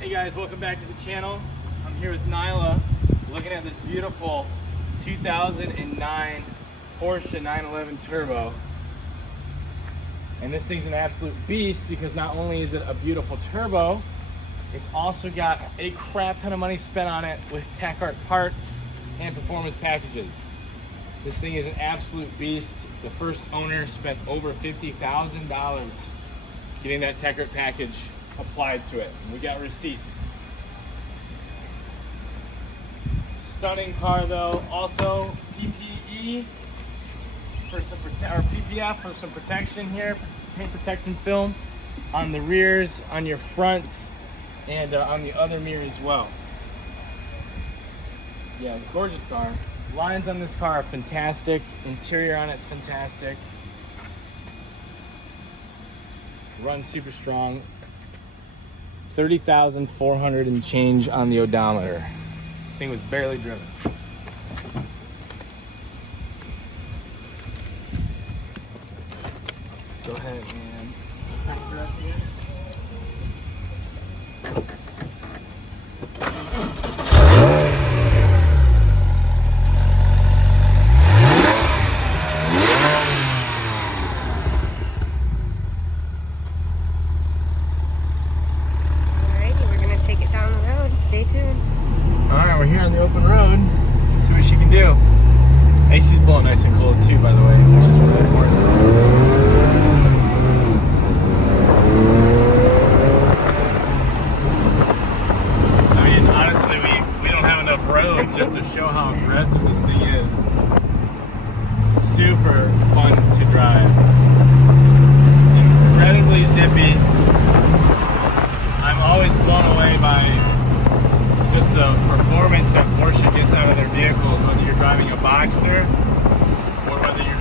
Hey guys, welcome back to the channel. I'm here with Nyla, looking at this beautiful 2009 Porsche 911 Turbo. And this thing's an absolute beast because not only is it a beautiful turbo, it's also got a crap ton of money spent on it with TechArt parts and performance packages. This thing is an absolute beast. The first owner spent over $50,000 getting that TechArt package applied to it. We got receipts. Stunning car though. Also PPE for some PPF for some protection here, paint protection film on the rears, on your front, and on the other mirror as well. Yeah, gorgeous car. Lines on this car are fantastic. Interior on it's fantastic. Runs super strong. 30,400 and change on the odometer. Thing was barely driven. Go ahead and crank her up here. Stay tuned. Alright, we're here on the open road. Let's see what she can do. AC's blowing nice and cold too, by the way, which is really important. I mean, honestly, we don't have enough road just to show how aggressive this thing is. Super fun to drive. Incredibly zippy. I'm always blown away by just the performance that Porsche gets out of their vehicles, whether you're driving a Boxster or whether you're